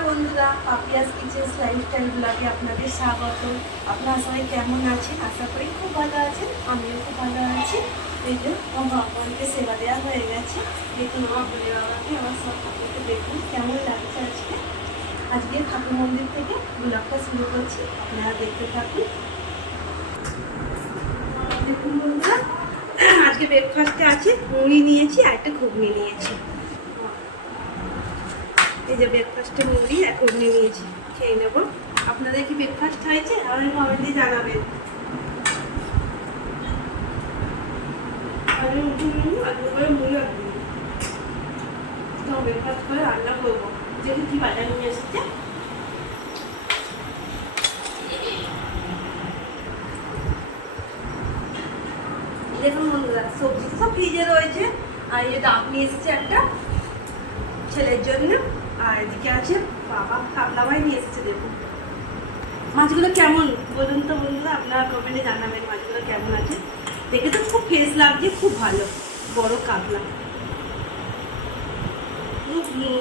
নমস্কার বন্ধুরা, Papiya's kitchen lifestyle ব্লগে আপনাদের স্বাগত। আপনারা সবাই কেমন আছেন? আশা করি খুব ভালো আছেন। আমিও খুব ভালো আছি। এই যে আমার ভগবানকে সেবা দেওয়া হয়ে গেছে। দেখুন আমার ভোলে বাবাকে, আমার সব ঠাকুরকে দেখুন কেমন লাগছে আজকে। আজকে ঠাকুর মন্দির থেকে ব্লগটা শুরু করছি, আপনারা দেখতে থাকুন। দেখুন বন্ধুরা, আজকে ব্রেকফাস্টে আছে মুড়ি নিয়েছি আর একটা ঘুগনি নিয়েছি। এই যে ব্রেকফাস্টে মুড়ি আর ঘুগনি নিয়েছি, খেয়ে নেব। আপনাদের কি ব্রেকফাস্ট হয়েছে? আমাদের কমেন্টে জানাবেন। তো ব্রেকফাস্ট করে রান্না করবো। যেহেতু কি বাজার নিয়ে এসেছে, দেখুন বন্ধুরা, সবজি সব ফ্রিজে রয়েছে। আর এই ডাব নিয়ে এসেছে একটা ছেলের জন্য। আর এদিকে আছে বাবা কাতলা মাছ নিয়ে এসেছে। দেখুন মাছগুলো কেমন বলুন তো বন্ধুরা, আপনারা কমেন্টে জানাবেন মাছগুলো কেমন আছে। দেখে তো খুব ফ্রেশ লাগছে, খুব ভালো বড় কাতলা।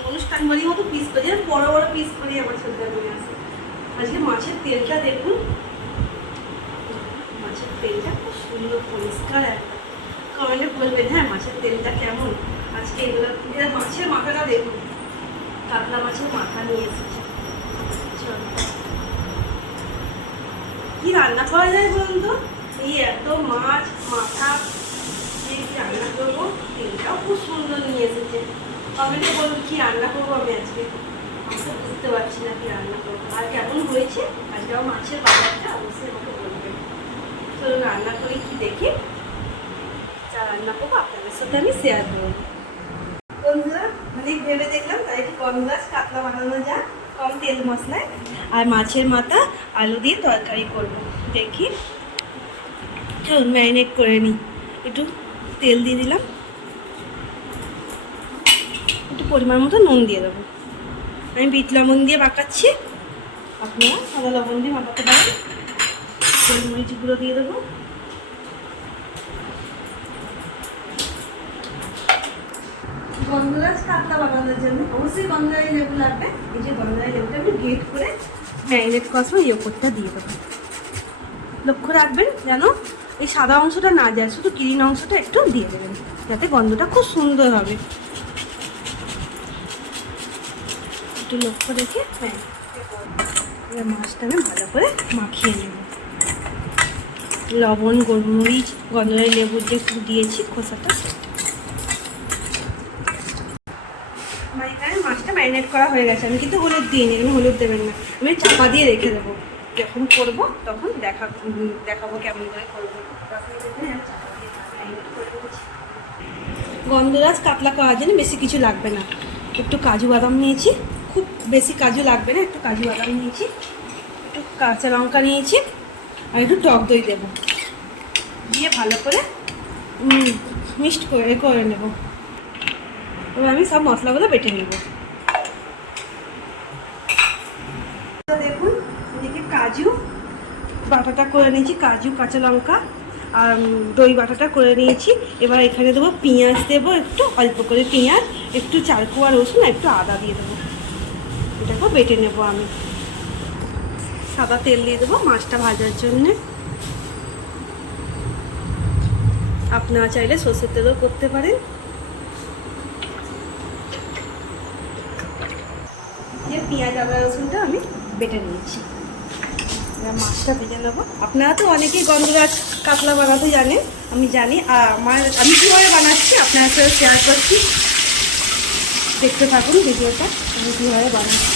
অনুষ্ঠান বাড়ির মতো পিস করে, বড় বড় পিস করে আমার ছেলেটা নিয়ে আসে। আজকে মাছের তেলটা দেখুন, মাছের তেলটা খুব সুন্দর পরিষ্কার একটা। কমেন্টে বলবেন হ্যাঁ মাছের তেলটা কেমন। আজকে এগুলো মাছের মাথাটা দেখুন, কাতলা মাছের মাথা নিয়ে এসেছি। কি রান্না করা যায় বলুন তো? এই এত মাছ মাথা দিয়ে কি রান্না করবো? তেলটাও খুব সুন্দর নিয়ে এসেছে। কমেন্টে বলুন কি রান্না করবো আমি আজকে। আমি তো বুঝতে পারছি না কি রান্না করবো। আর কেমন হয়েছে আজকে আমার মাছের বাজারটা অবশ্যই আমাকে বলবেন। চলুন রান্না করি কি দেখি। যা রান্না করবো আপনাদের সাথে আমি শেয়ার করবো। বন্ধুরা অনেক ভেবে দেখলাম তাই একটু কম গাছ কাতলা বানানো যাক কম তেল মশলায়। আর মাছের মাথা আলু দিয়ে তরকারি করব। দেখি ম্যারিনেট করে নিই। একটু তেল দিয়ে দিলাম, একটু পরিমাণ মতো নুন দিয়ে দেবো। আমি বিট লবণ দিয়ে মাখাচ্ছি, আপনারা সাদা লবণ দিয়ে মাখাতে পারেন। গোলমরিচ গুঁড়ো দিয়ে দেবো। গন্ধরাজ কাতলা বানানোর জন্য অবশ্যই গন্ধরাজ লেবু লাগবে। এই যে গন্ধরাজ লেবুটা আমি গ্রেট করে ম্যারিনেট করার সময় এই ওপরটা দিয়ে দেবো। লক্ষ্য রাখবেন যেন এই সাদা অংশটা না যায়, শুধু গ্রিন অংশটা একটু দিয়ে দেবেন, যাতে গন্ধটা খুব সুন্দর হবে। একটু লক্ষ্য রেখে এবার মাছটা আমি ভালো করে মাখিয়ে নেব। লবণ গোলমরিচ গন্ধরাজ লেবুর যে দিয়েছি খোসাটা, মাছটা ম্যারিনেট করা হয়ে গেছে। আমি কিন্তু হলুদ দিইনি, এখানে হলুদ দেবেন না। আমি চাপা দিয়ে রেখে দেবো, যখন করবো তখন দেখাবো কেমন করে করবো। গন্ধরাজ কাতলা করার জন্য বেশি কিছু লাগবে না। একটু কাজু বাদাম নিয়েছি, খুব বেশি কাজু লাগবে না। একটু কাজু বাদাম নিয়েছি, একটু কাঁচা লঙ্কা নিয়েছি আর একটু টক দই দেবো। দিয়ে ভালো করে মিক্সড করে নেব। এবার আমি সব মশলাগুলো বেটে নেব। দেখুন এদিকে কাজু বাটাটা করে নিয়েছি, কাজু কাঁচা লঙ্কা আর দই বাটাটা করে নিয়েছি। এবার এখানে দেবো পেঁয়াজ, দেবো একটু অল্প করে পেঁয়াজ, একটু চারকোয়া রসুন, একটু আদা দিয়ে দেবো। এটাকে বেটে নেব আমি। সাদা তেল দিয়ে দেবো মাছটা ভাজার জন্যে। আপনারা চাইলে সর্ষের তেলও করতে পারেন। পেঁয়াজ আদা রসুনটা আমি বেটে নিয়েছি, এবার মাছটা ভেজে নেবো। আপনারা তো অনেকেই গন্ধরাজ কাতলা বানাতে জানেন, আমি জানি। আর আমি কীভাবে বানাচ্ছি আপনার সাথে শেয়ার করছি, দেখতে থাকুন ভিডিওটা আমি কীভাবে বানাচ্ছি।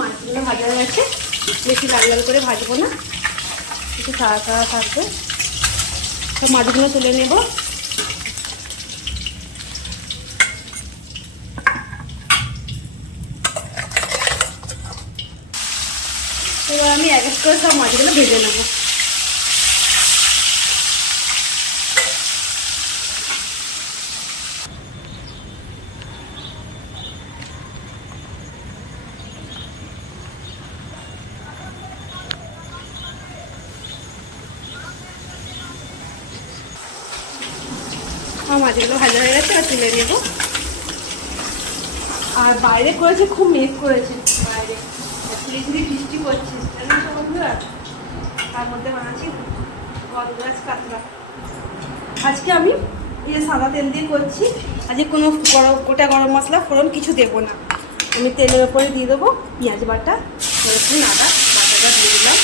মাছগুলো ভাজা হয়ে গেছে, বেশি লাল লাল করে ভাজবো না, একটু ছাড়া ছাড়া থাকবে। সব মাছগুলো তুলে নেব। এবার আমি এক এক করে সব মাছগুলো ভেজে নেবো। আমার মাছগুলো ভাজা হয়ে গেছে, আর তুলে নেবো। আর বাইরে করেছে, খুব মেঘ করেছে বাইরে, ঝিরিঝিরি বৃষ্টি পড়ছে, বন্ধুরা। তার মধ্যে বানাচ্ছি গলগাছ কাতলা। আজকে আমি সাদা তেল দিয়ে করছি। আজকে কোনো গোটা গরম মশলা ফোড়ন কিছু দেবো না। আমি তেলের ওপরে দিয়ে দেবো পেঁয়াজ বাটা, রসুন, আদা বাটাটা দিয়ে দিলাম।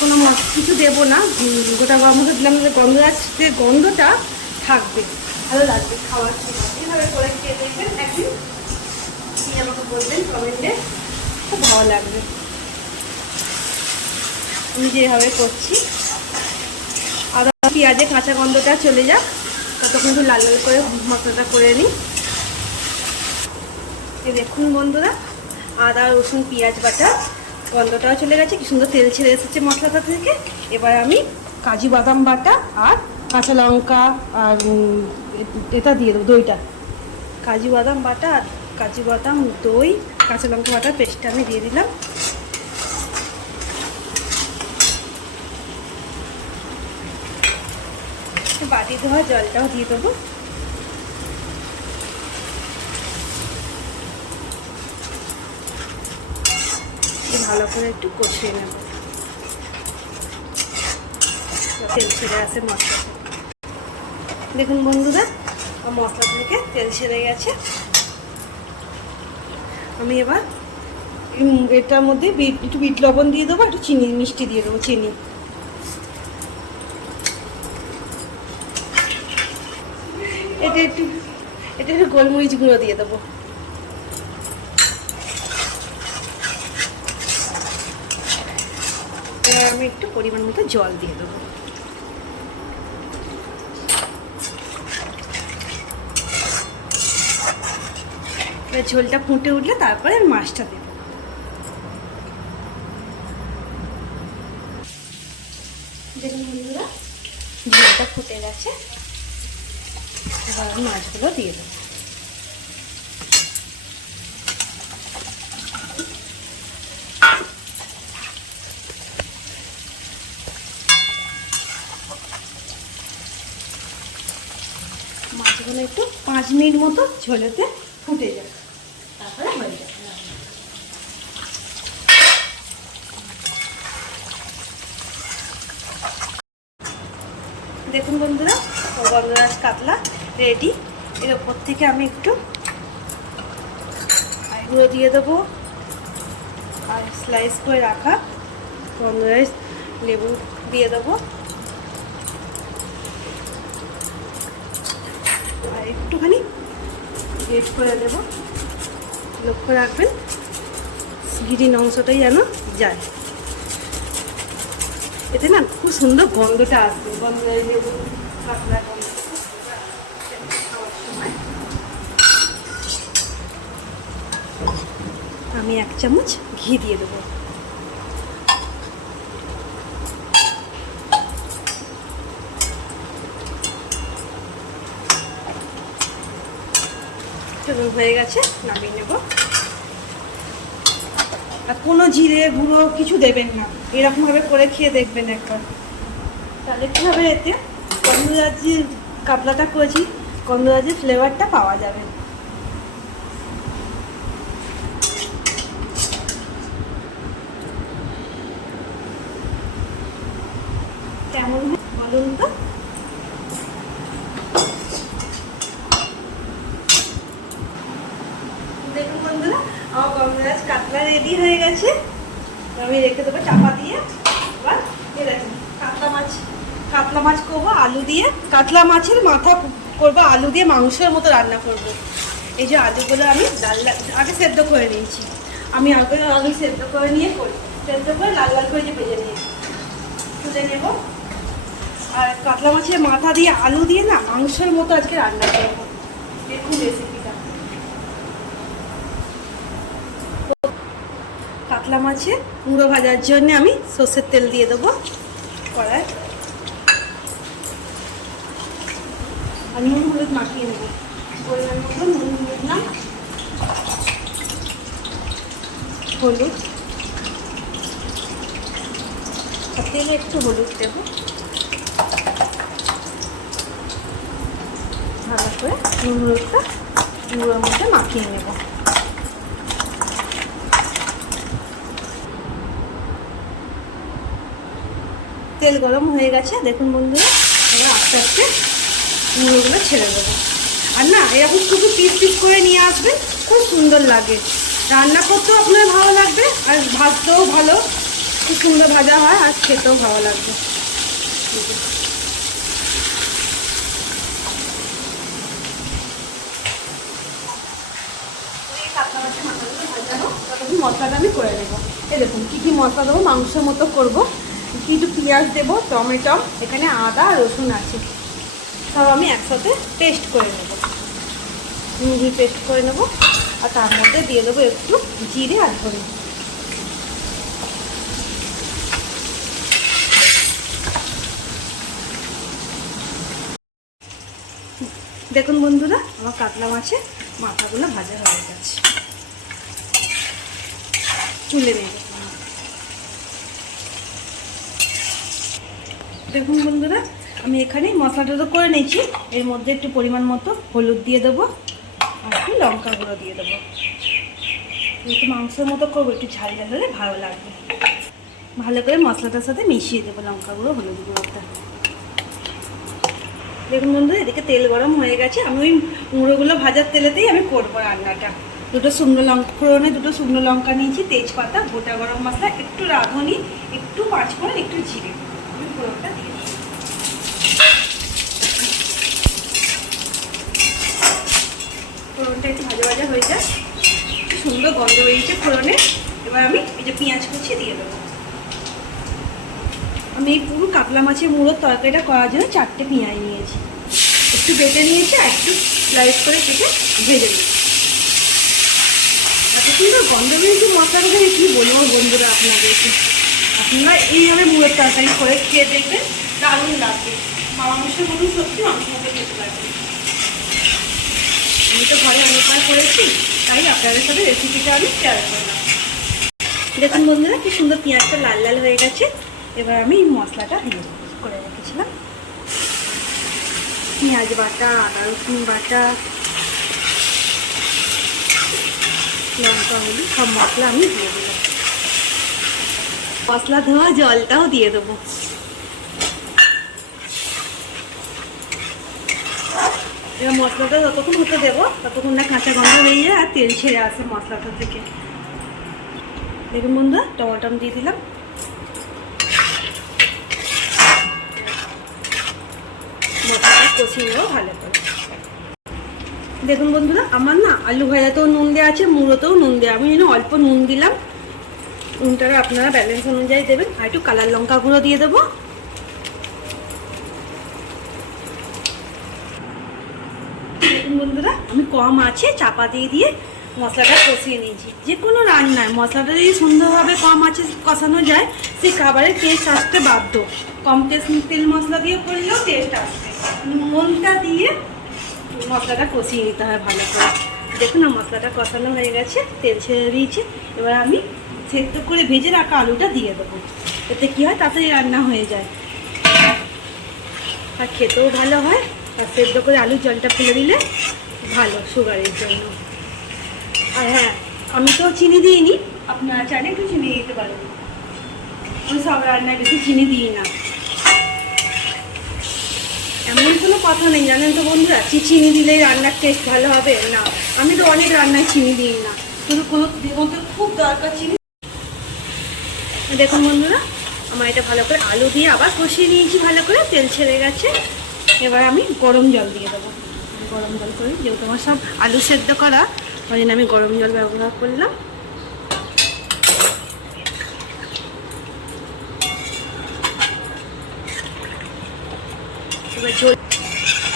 কোনো কিছু দেবো না, গোটা গরম মশলা দিলাম। গন্ধরাজের গন্ধটা থাকবে, ভালো লাগবে খাওয়ার সময়। এইভাবে করে খেয়ে দেখবেন একদিন, আপনি আমাকে বলবেন কমেন্টে, খুব ভালো লাগবে। আমি যেভাবে করছি, আদা পেঁয়াজে কাঁচা গন্ধটা চলে যাক, ততক্ষণ একটু লাল লাল করে মশলাটা করে নিই। দেখুন বন্ধুরা, আদা রসুন পেঁয়াজ বাটা গন্ধটাও চলে গেছে, কি সুন্দর তেল ছেড়ে এসেছে মশলাটা থেকে। এবার আমি কাজু বাদাম বাটা আর কাঁচা লঙ্কা আর এটা দিয়ে দেবো, দইটা। কাজু বাদাম বাটা আর কাজু বাদাম, দই, কাঁচা লঙ্কা বাটার পেস্টটা আমি দিয়ে দিলাম। বাটি ধোয়া জলটাও দিয়ে দেবো। ভালো করে একটু কষিয়ে নেব, তেল ছেড়ে আসে মশলা। দেখুন বন্ধুরা, মশলা থেকে তেল ছেড়ে গেছে। আমি এবার এটার মধ্যে একটু বিট লবণ দিয়ে দেবো, একটু চিনি, মিষ্টি দিয়ে দেবো, চিনি। এটা একটু গোলমরিচ গুঁড়ো দিয়ে দেবো। এবার আমি একটু পরিমাণ মতো জল দিয়ে দেবো। এবার ঝোলটা ফুটে উঠলে তারপরে মাছটা দেবো। দেখুন বন্ধুরা, ঝোলটা ফুটে গেছে। এবার আমি মাছগুলো দিয়ে দেবো। মাছগুলো একটু 5 মিনিট মতো ঝোলেতে ফুটে যাবে, তারপরে হয়ে যাবে। দেখুন বন্ধুরা, গলগাছ কাতলা রেডি। এর ওপর থেকে আমি একটু গুঁড়ো দিয়ে দেবো, আর স্লাইস করে রাখা গলগাছ লেবু দিয়ে দেবো, আর একটুখানি গ্রেট করে দেবো। লক্ষ্য রাখবেন গ্রিন অংশটাই যেন যায়, এতে না খুব সুন্দর গন্ধটা আসবে। গলগাছ লেবু কাতলা গন্ধ খাওয়ার সময় আমি 1 চামচ ঘি দিয়ে দেবো। হয়ে গেছে, নামিয়ে নেব। আর কোনো জিরে গুঁড়ো কিছু দেবেন না, এরকমভাবে করে খেয়ে দেখবেন একবার। তাহলে কী হবে, এতে গন্ধরাজের কাতলাটা করেছি, গন্ধরাজের ফ্লেভারটা পাওয়া যাবে। কেমন বলুন তো? দেখুন বন্ধুরা, আমার গন্ধরাজ কাতলা রেডি হয়ে গেছে। আমি রেখে দেবো চাপা দিয়ে। এবার দেখুন কাতলা মাছ করবো আলু দিয়ে, কাতলা মাছের মাথা করবো আলু দিয়ে, মাংসের মতো রান্না করব। এই যে আলুগুলো আমি আগে সেদ্ধ করে নিয়েছি। আমি আগে আলু সেদ্ধ করে নিয়ে করি, সেদ্ধ করে লাল লাল করে যে ভেজে নিয়েছি, তুলে নেব। আর কাতলা মাছের মাথা দিয়ে আলু দিয়ে না মাংসের মতো আজকে রান্না করবো। দেখুন রেসিপিটা। কাতলা মাছে মুড়ো ভাজার জন্য আমি সর্ষের তেল দিয়ে দেবো কড়ায়। আর নুন হলুদ মাখিয়ে নেবো, পরিমাণ মতো নুন দিয়ে দিলাম, হলুদ আর তেলে একটু হলুদ দেবো। ভালো করে নুন হলুদটা মুড়োর মধ্যে মাখিয়ে নেব। তেল গরম হয়ে গেছে দেখুন বন্ধুরা, এবার আস্তে আস্তে মুড়োগুলো ছেড়ে দেবো। আর না এরকম শুধু পিস পিস করে নিয়ে আসবেন, খুব সুন্দর লাগে, রান্না করতেও আপনার ভালো লাগবে আর ভাজতেও ভালো, খুব সুন্দর ভাজা হয় আর খেতেও ভালো লাগবে। মশলাটা আমি করে নেবো। এই দেখুন কী কী মশলা দেবো, মাংসের মতো করবো, কিছু পেঁয়াজ দেবো, টমেটো, এখানে আদা রসুন আছে, সব আমি একসাথে পেস্ট করে নেবো, মিহি পেস্ট করে নেবো। আর তার মধ্যে দিয়ে দেবো একটু জিরে আর ধনে। দেখুন বন্ধুরা, আমার কাতলা মাছের মাথাগুলো ভাজা হয়ে গেছে, তুলে নেব। দেখুন বন্ধুরা, আমি এখানে মশলাটা তো করে নিয়েছি, এর মধ্যে একটু পরিমাণ মতো হলুদ দিয়ে দেবো আর একটু লঙ্কা গুঁড়ো দিয়ে দেবো। একটু মাংসের মতো করবো, একটু ঝাল ঝাল হলে ভালো লাগবে। ভালো করে মশলাটার সাথে মিশিয়ে দেবো লঙ্কা গুঁড়ো হলুদ গুঁড়োটা। দেখুন বন্ধু, এদিকে তেল গরম হয়ে গেছে, আমি ওই মুড়োগুলো ভাজার তেলেতেই আমি করবো রান্নাটা। দুটো শুকনো লঙ্কা ফোড়নে, দুটো শুকনো লঙ্কা নিয়েছি, তেজপাতা, গোটা গরম মশলা, একটু রাঁধুনি, একটু পাঁচফোড়ন, একটু জিরে, আমি ফোড়নটা দিয়ে দিই। ফোড়নটা একটু ভাজা ভাজা হয়ে যায়, সুন্দর গন্ধ বেরিয়েছে ফোড়নে। এবার আমি এই যে পেঁয়াজ কুচি দিয়ে দেবো। আমি এই পুরো কাতলা মাছের মুড়োর তরকারিটা করার জন্য 4টে পেঁয়াজ নিয়েছি, একটু বেটে নিয়েছি আর একটু স্লাইস করে কেটে ভেজে দিই। এত সুন্দর গন্ধ বেরিয়েছে মশলাটা, কী বলবো বন্ধুরা আপনাদেরকে, আপনারা এইভাবে মুড়োর তরকারি করে খেয়ে দেখবেন, দারুণ লাগবে। মাংস বলুন, সত্যি মাংস মতো খেতে লাগবে। আমি তো ঘরে অনেকবার করেছি, তাই আপনাদের সাথে রেসিপিটা আমি শেয়ার করলাম। দেখুন বন্ধুরা, কি সুন্দর পেঁয়াজটা লাল লাল হয়ে গেছে। এবার আমি মশলাটা দিয়ে করে রেখেছিলাম, পেঁয়াজ বাটা, আদা রসুন বাটা, লঙ্কা হলুদ সব মশলা আমি দিয়ে দেবো। মশলা ধোয়া জলটাও দিয়ে দেবো। এবার মশলাটা যতক্ষণ হতে দেবো ততক্ষণ না কাঁচা গন্ধ হয়ে যায় আর তেল ছেড়ে আসে মশলাটা থেকে। দেখুন বন্ধুরা, টমেটো দিয়ে দিলাম, মশলাটা কষিয়ে নেবো ভালো করে। দেখুন বন্ধুরা, আমার না আলু ভাজাতেও নুন দেওয়া আছে, মুড়োতেও নুন দেওয়া, আমি অল্প নুন দিলাম, নুনটা আপনারা ব্যালেন্স অনুযায়ী দেবেন। আর একটু কালার লঙ্কা গুঁড়ো দিয়ে দেবো। দেখুন বন্ধুরা, আমি কম আছে চাপা দিয়ে দিয়ে মশলাটা কষিয়ে নিয়েছি। যে কোনো রান্নায় মশলাটা যদি সুন্দরভাবে কম আছে কষানো যায়, সেই খাবারের টেস্ট আসতে বাধ্য। কম তেল মশলা দিয়ে করলেও টেস্ট আসবে। নুনটা দিয়ে মশলাটা কষিয়ে নিতে হয় ভালো করে। দেখুন না, মশলাটা কষানো হয়ে গেছে, তেল ছেড়ে দিয়েছে। এবার আমি সেদ্ধ করে ভেজে রাখা আলুটা দিয়ে দেবো। এতে কী হয়, তাড়াতাড়ি রান্না হয়ে যায় আর খেতেও ভালো হয়। আর সেদ্ধ করে আলুর জলটা ফেলে দিলে ভালো সুগারের জন্য। আর হ্যাঁ, আমি তো চিনি দিইনি, আপনারা চাইলে একটু চিনি দিতে পারেন। আমি সব রান্নায় বেশি চিনি দিই না, এমন কোনো কথা নেই জানেন তো বন্ধুরা, চিনি দিলেই রান্নার টেস্ট ভালো হবে না। আমি তো অনেক রান্নায় চিনি দিই না, কিন্তু কোনো মধ্যে খুব দরকার চিনি। দেখুন বন্ধুরা, আমার এটা ভালো করে আলু দিয়ে আবার কষিয়ে নিয়েছি, ভালো করে তেল ছেড়ে গেছে। এবার আমি গরম জল দিয়ে দেবো। গরম জল করি, যেহেতু আমার সব আলু সেদ্ধ করা, ওই জন্য আমি গরম জল ব্যবহার করলাম।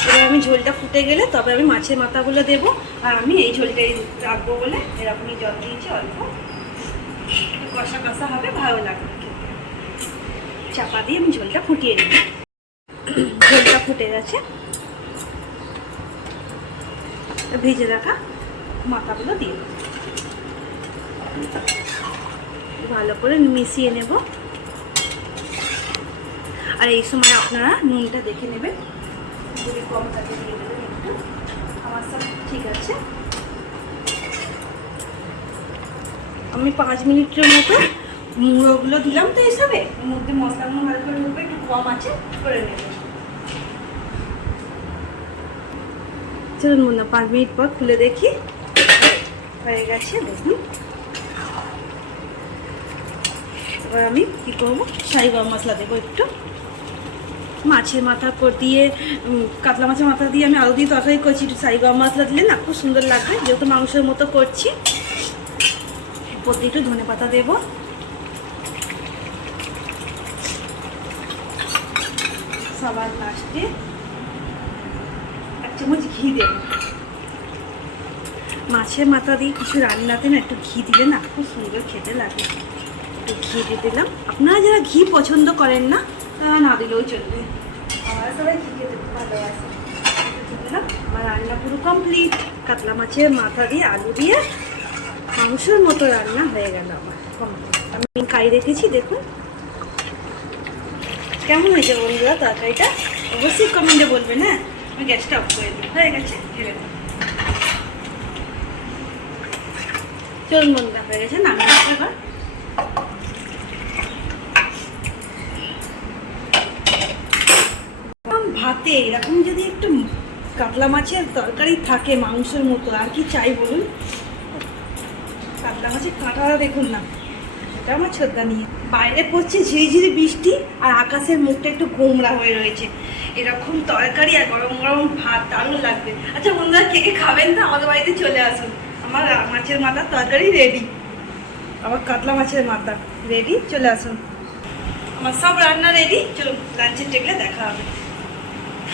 এবার আমি ঝোলটা ফুটে গেলে তবে আমি মাছের মাথাগুলো দেবো। আর আমি এই ঝোলটাই রাখবো বলে এরকমই জল দিয়েছি অল্প। কষা কষা হবে, ভালো লাগবে খেতে। চাপা দিয়ে আমি ঝোলটা ফুটিয়ে নিই। ঝোলটা ফুটে গেছে, ভেজে রাখা মাথাগুলো দিয়ে ভালো করে মিশিয়ে নেব। আর এই সময় আপনারা নুনটা দেখে নেবেন, যদি কম থাকে দিয়ে দেবেন একটু। আমার সব ঠিক আছে। আমি 5 মিনিটের মতো মুড়োগুলো দিলাম তো হিসাবে, এর মধ্যে মশলাগুলো ভালো করে ঢুকবে, একটু কম আছে করে নেবেন। চলুন বন্ধুরা 5 মিনিট পর খুলে দেখি, হয়ে গেছে দেখুন। এবার আমি কী করবো, শাহি গরম মশলা দেবো একটু। মাছের মাথা দিয়ে, কাতলা মাছের মাথা দিয়ে আমি আলু দিয়ে তরকারি করছি, একটু শাহি গরম মশলা দিলে না খুব সুন্দর লাগবে, যেহেতু মাংসের মতো করছি। প্রতি একটু ধনে পাতা দেবো, সবার লাস্টে 1 চামচ ঘি দেব। মাছের মাথা দিয়ে কিছু রান্নাতে না একটু ঘি দিলে না খুব সুন্দর খেতে লাগে। একটু ঘি দিয়ে দিলাম। আপনারা যারা ঘি পছন্দ করেন না তারা না দিলেও চলবে, আমরা সবাই ঘি খেতে ভালোবাসি। দিলাম, আমার রান্না পুরো কমপ্লিট। কাতলা মাছের মাথা দিয়ে আলু দিয়ে মাংসের মতো রান্না হয়ে গেল আমার কমপ্লিট। আমি কারি রেখেছি, দেখুন কেমন হয়েছে বন্ধুরা তরকারিটা, অবশ্যই কমেন্টে বলবেন। হ্যাঁ, আমি গ্যাসটা অফ করে দিই, হয়ে গেছে। চলুন বন্ধুরা, হয়ে গেছে, নামিয়ে এবার। ভাতে এরকম যদি একটু কাতলা মাছের তরকারি থাকে মাংসের মতো, আর কি চাই বলুন। কাতলা মাছের কাঁটাটা দেখুন না, এটা আমার ছোদ্দা নিয়ে। বাইরে পড়ছে ঝিরিঝিরি বৃষ্টি, আর আকাশের মুখটা একটু গোমরা হয়ে রয়েছে। এরকম তরকারি আর গরম গরম ভাত দারুণ লাগবে। আচ্ছা বন্ধুরা, কে কে খাবেন না আমাদের বাড়িতে চলে আসুন। আমার মাছের মাথার তরকারি রেডি, আমার কাতলা মাছের মাথা রেডি, চলে আসুন। আমার সব রান্না রেডি, চলুন লাঞ্চের টেবিলে দেখা হবে।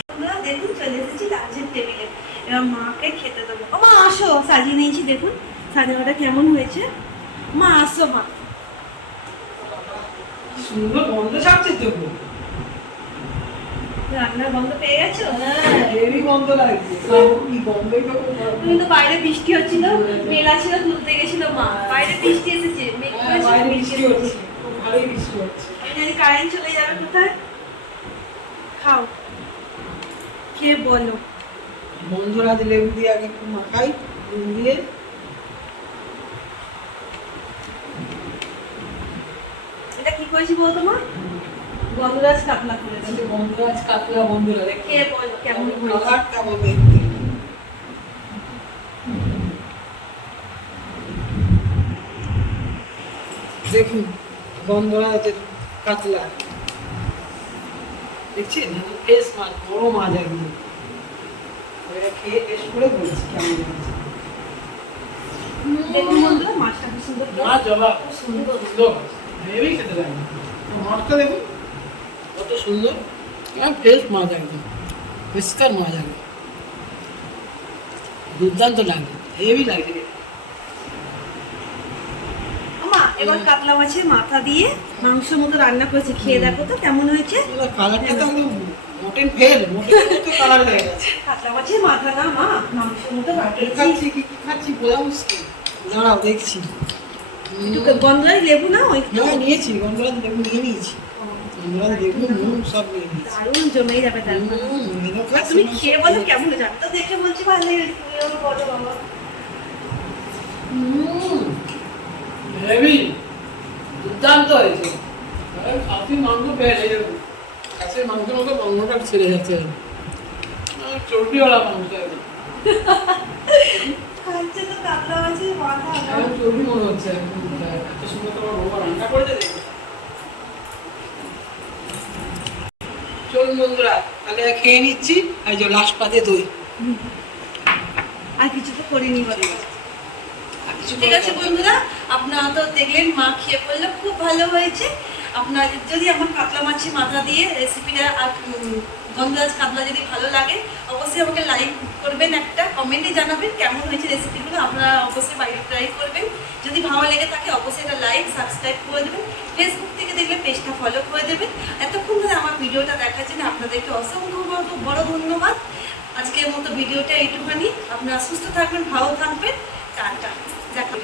বন্ধুরা দেখুন, চলে এসেছি লাঞ্চের টেবিলে, এবার মাকে খেতে দেবো। ও মা আসো, সাজিয়ে নিয়েছি, দেখুন সাজানোটা কেমন হয়েছে। মা আসো, মা। সুন্দর গন্ধ ছাড়ছে তো, রান্নার গন্ধ পেয়ে গেছো? হ্যাঁ, হেভি গন্ধ লাগছে। কি গন্ধই তো, তুমি তো বাইরে বৃষ্টি হচ্ছিল, মেলা ছিল, তুলতে গেছিল মা। বাইরে বৃষ্টি এসেছে, মেঘ করেছে, বাইরে বৃষ্টি বৃষ্টি হচ্ছে। হচ্ছে, খুব ভালোই বৃষ্টি হচ্ছে। আমি জানি কারেন্ট চলে যাবে কোথায়। খাও, খেয়ে বলো। বন্ধুরা লেবু দিয়ে আগে একটু মাখাই, নুন দিয়ে। এটা কি করেছি বলতো মা? গন্ধরাজ কাতলা করেছি। গন্ধরাজ কাতলা, বন্ধুরা খেয়ে বলো কেমন হয়েছে। কালারটা বলবে দেখতে। দেখুন গন্ধরাজের কাতলা, দেখছেন ফ্রেশ মাছ, বড় মাছ একদম। এটা খেয়ে টেস্ট করে বলছি কেমন হয়েছে। দেখুন বন্ধুরা, মাছটা খুব সুন্দর, মাছ জবা খুব সুন্দর। সুন্দর, হেভি খেতে লাগে। মাছটা দেখুন কত সুন্দর, ফ্রেশ মাছ একদম, পরিষ্কার মাছ একদম, দুর্দান্ত লাগে, হেভি লাগে। মা এবার কাতলা মাছের মাথা দিয়ে মাংসের মতো রান্না করেছি, খেয়ে দেখো তো কেমন হয়েছে। কালারটা তো একদম মোটেন ফেল, মোটেন মতো কালার হয়ে গেছে। কাতলা মাছের মাথা না মা, মাংসের মতো কাটিয়েছি। খাচ্ছি কি খাচ্ছি বোঝা মুশকিল, দাঁড়াও দেখছি। একটু গন্ধরাজ লেবু না ওই নিয়েছি, গন্ধরাজ লেবু নিয়ে নিয়েছি, গন্ধরাজ লেবু নুন সব নিয়ে নিয়েছি। দারুণ জমে যাবে তারপর। তুমি খেয়ে বলো কেমন হয়েছে, আমি তো দেখে বলছি ভালো হয়েছে, তুমি বলো বাবা। হেভি দুর্দান্ত হয়েছে। খাসির মাংস পেয়ে যাবে, খাসির মাংসের মতো গন্ধটা ছেড়ে যাচ্ছে, চর্বিওয়ালা মাংস একদম। খাচ্ছে তো কাতলা মাছের মাথা, চর্বি মনে হচ্ছে একদম। এত সুন্দর তোমার বাবা রান্না করেছে। চলুন বন্ধুরা, তাহলে খেয়ে নিচ্ছি। আর যে লাস্ট পাতে দই, আর কিছু তো করিনি বলে। ঠিক আছে বন্ধুরা, আপনারা তো দেখলেন মা খেয়ে বললো খুব ভালো হয়েছে। আপনার যদি আমার কাতলা মাছি মাথা দিয়ে রেসিপিটা আর গন্ধরাজ কাতলা যদি ভালো লাগে অবশ্যই আমাকে লাইক করবেন, একটা কমেন্টে জানাবেন কেমন হয়েছে রেসিপিগুলো। আপনারা অবশ্যই বাড়িতে ট্রাই করবেন। যদি ভালো লেগে থাকে অবশ্যই একটা লাইক সাবস্ক্রাইব করে দেবেন। ফেসবুক থেকে দেখলে পেজটা ফলো করে দেবেন। এতক্ষণ ধরে আমার ভিডিওটা দেখার জন্য আপনাদেরকে অসংখ্য বড় ধন্যবাদ। আজকের মতো ভিডিওটা এইটুখানি। আপনারা সুস্থ থাকবেন, ভালো থাকবেন। টাটা, দেখা